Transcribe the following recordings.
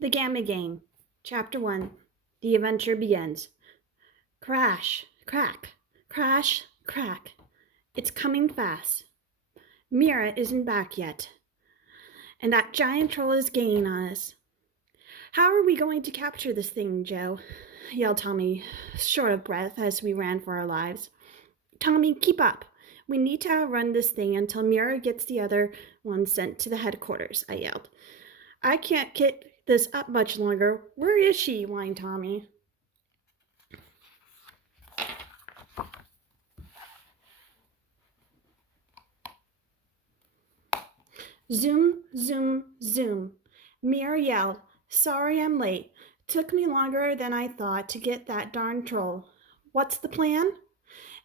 The Gambit Game, Chapter 1. The adventure begins. Crash, crack, crash, crack. It's coming fast. Mira isn't back yet. And that giant troll is gaining on us. How are we going to capture this thing, Joe? Yelled Tommy, short of breath as we ran for our lives. Tommy, keep up. We need to outrun this thing until Mira gets the other one sent to the headquarters, I yelled. I can't get this up much longer. Where is she? Whined Tommy. Zoom, zoom, zoom. Mira yelled, Sorry I'm late. Took me longer than I thought to get that darn troll. What's the plan?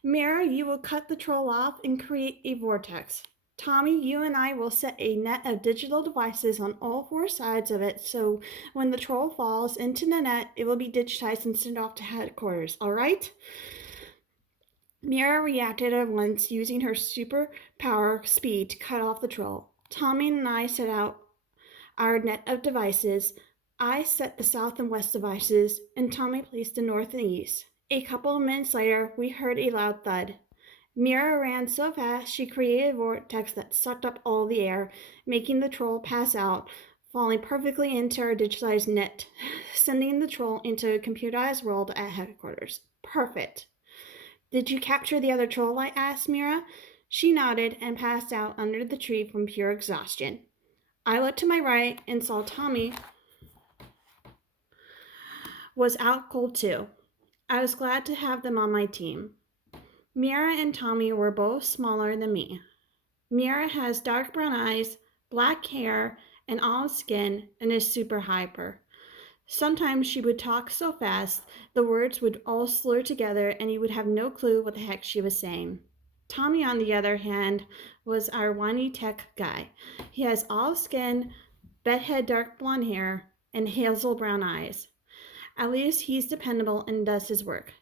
Mira, you will cut the troll off and create a vortex. Tommy, you and I will set a net of digital devices on all four sides of it so when the troll falls into the net, it will be digitized and sent off to headquarters, all right? Mira reacted at once, using her superpower speed to cut off the troll. Tommy and I set out our net of devices. I set the south and west devices, and Tommy placed the north and east. A couple of minutes later, we heard a loud thud. Mira ran so fast she created a vortex that sucked up all the air, making the troll pass out, falling perfectly into our digitized net, sending the troll into a computerized world at headquarters. Perfect. Did you capture the other troll? I asked Mira. She nodded and passed out under the tree from pure exhaustion. I looked to my right and saw Tommy was out cold too. I was glad to have them on my team. Mira and Tommy were both smaller than me. Mira has dark brown eyes, black hair, and olive skin, and is super hyper. Sometimes she would talk so fast, the words would all slur together and you would have no clue what the heck she was saying. Tommy, on the other hand, was our whiny tech guy. He has olive skin, bedhead dark blonde hair, and hazel brown eyes. At least he's dependable and does his work.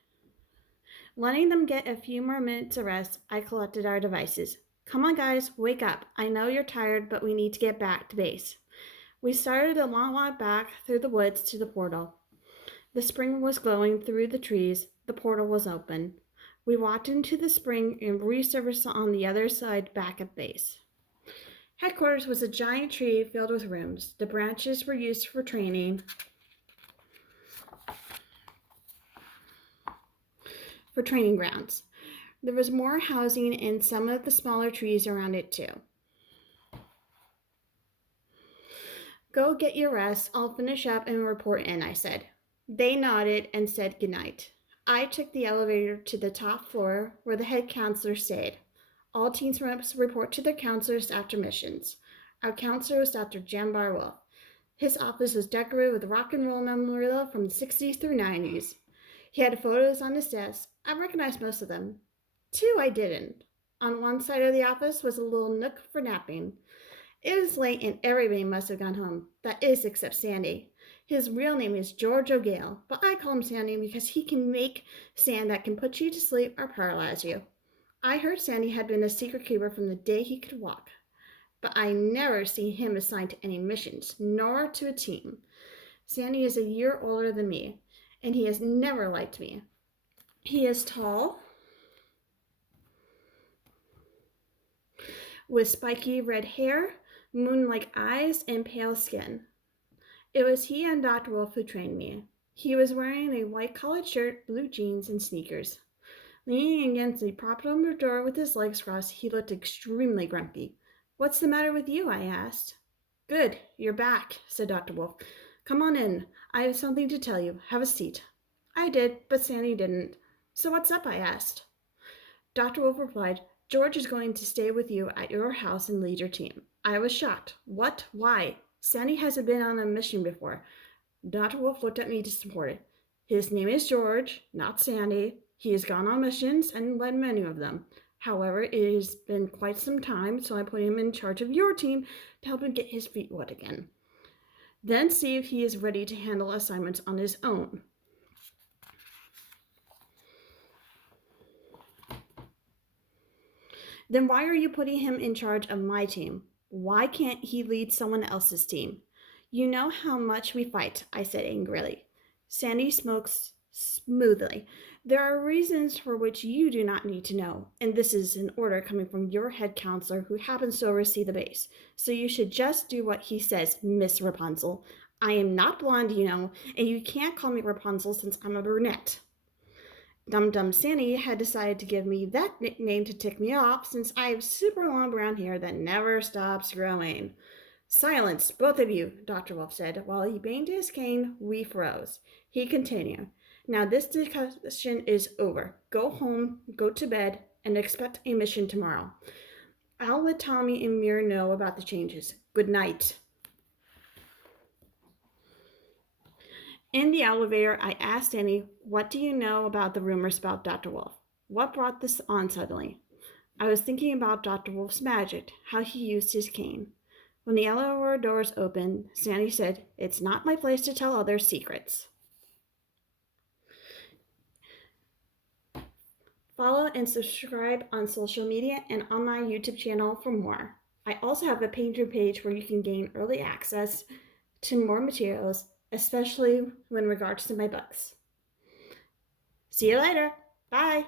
Letting them get a few more minutes of rest, I collected our devices. Come on, guys, wake up. I know you're tired, but we need to get back to base. We started a long walk back through the woods to the portal. The spring was glowing through the trees. The portal was open. We walked into the spring and resurfaced on the other side back at base. Headquarters was a giant tree filled with rooms. The branches were used for training grounds. There was more housing in some of the smaller trees around it too. Go get your rest. I'll finish up and report in, I said. They nodded and said goodnight. I took the elevator to the top floor where the head counselor stayed. All team reps report to their counselors after missions. Our counselor was Dr. Jambar Wolf. His office was decorated with rock and roll memorabilia from the 60s through 90s. He had photos on his desk. I recognized most of them. Two I didn't. On one side of the office was a little nook for napping. It was late and everybody must have gone home. That is, except Sandy. His real name is George O'Gale, but I call him Sandy because he can make sand that can put you to sleep or paralyze you. I heard Sandy had been a secret keeper from the day he could walk, but I never seen him assigned to any missions, nor to a team. Sandy is a year older than me, and he has never liked me. He is tall, with spiky red hair, moon-like eyes, and pale skin. It was he and Dr. Wolf who trained me. He was wearing a white collared shirt, blue jeans, and sneakers. Leaning against the propped-up door with his legs crossed, he looked extremely grumpy. What's the matter with you? I asked. Good, you're back, said Dr. Wolf. Come on in. I have something to tell you. Have a seat. I did, but Sandy didn't. So what's up? I asked. Dr. Wolf replied, George is going to stay with you at your house and lead your team. I was shocked. What? Why? Sandy hasn't been on a mission before. Dr. Wolf looked at me disappointed. His name is George, not Sandy. He has gone on missions and led many of them. However, it has been quite some time, so I put him in charge of your team to help him get his feet wet again. Then see if he is ready to handle assignments on his own. Then why are you putting him in charge of my team? Why can't he lead someone else's team? You know how much we fight, I said angrily. Sandy smoked smoothly. There are reasons for which you do not need to know, and this is an order coming from your head counselor who happens to oversee the base. So you should just do what he says, Miss Rapunzel. I am not blonde, you know, and you can't call me Rapunzel since I'm a brunette. Dum Dum Sandy had decided to give me that nickname to tick me off since I have super long brown hair that never stops growing. Silence, both of you, Dr. Wolf said. While he banged his cane, we froze. He continued. Now this discussion is over. Go home, go to bed, and expect a mission tomorrow. I'll let Tommy and Mir know about the changes. Good night. In the elevator, I asked Annie, what do you know about the rumors about Dr. Wolf? What brought this on suddenly? I was thinking about Dr. Wolf's magic, how he used his cane. When the elevator doors opened, Sandy said, It's not my place to tell others secrets. Follow and subscribe on social media and on my YouTube channel for more. I also have a Patreon page where you can gain early access to more materials, especially when regards to my books. See you later. Bye.